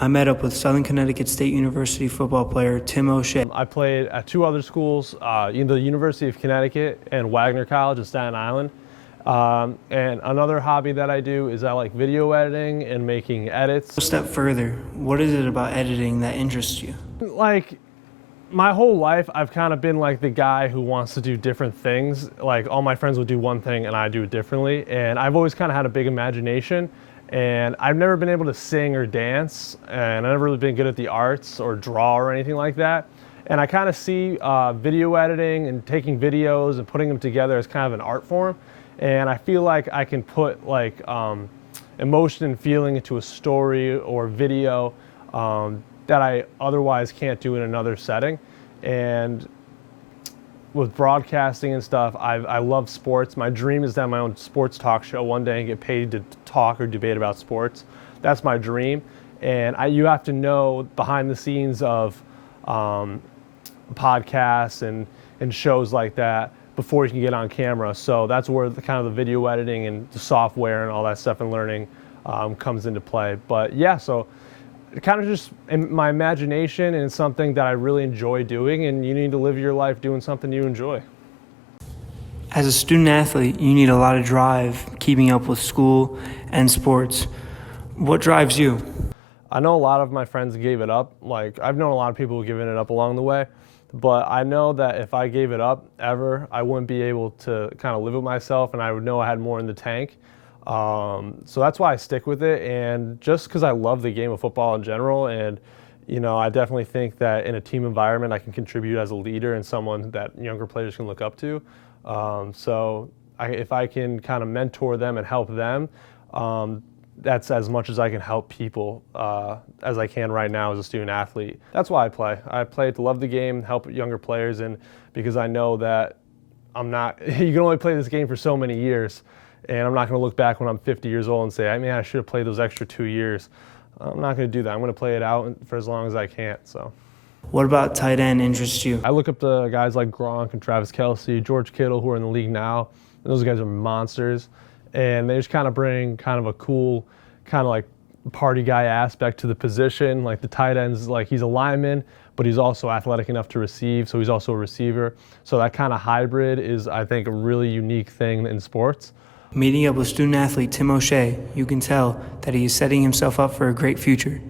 I met up with Southern Connecticut State University football player Tim O'Shea. I played at two other schools, the University of Connecticut and Wagner College in Staten Island. And another hobby that I do is I like video editing and making edits. A step further, what is it about editing that interests you? Like, my whole life, I've kind of been like the guy who wants to do different things. Like, all my friends would do one thing and I do it differently. And I've always kind of had a big imagination. And I've never been able to sing or dance, and I've never really been good at the arts or draw or anything like that. And I kind of see video editing and taking videos and putting them together as kind of an art form. And I feel like I can put like emotion and feeling into a story or video that I otherwise can't do in another setting. And with broadcasting and stuff, I love sports. My dream is to have my own sports talk show one day and get paid to talk or debate about sports. That's my dream. And you have to know behind the scenes of podcasts and shows like that before you can get on camera. So that's where kind of the video editing and the software and all that stuff and learning comes into play. But yeah, so kind of just in my imagination, and something that I really enjoy doing, and you need to live your life doing something you enjoy. As a student athlete, you need a lot of drive keeping up with school and sports. What drives you? I know a lot of my friends gave it up. Like, I've known a lot of people who've given it up along the way, but I know that if I gave it up ever, I wouldn't be able to kind of live with myself, and I would know I had more in the tank. So that's why I stick with it, and just because I love the game of football in general, and I definitely think that in a team environment I can contribute as a leader and someone that younger players can look up to. If I can kind of mentor them and help them, that's as much as I can help people as I can right now as a student athlete. That's why I play. I play to love the game, help younger players, and because I know that you can only play this game for so many years. And I'm not going to look back when I'm 50 years old and say, I should have played those extra 2 years. I'm not going to do that. I'm going to play it out for as long as I can. So, what about tight end interests you? I look up to guys like Gronk and Travis Kelce, George Kittle, who are in the league now. And those guys are monsters. And they just kind of bring kind of a cool, kind of like party guy aspect to the position. Like the tight end's like he's a lineman, but he's also athletic enough to receive, so he's also a receiver. So that kind of hybrid is, I think, a really unique thing in sports. Meeting up with student athlete Tim O'Shea, you can tell that he is setting himself up for a great future.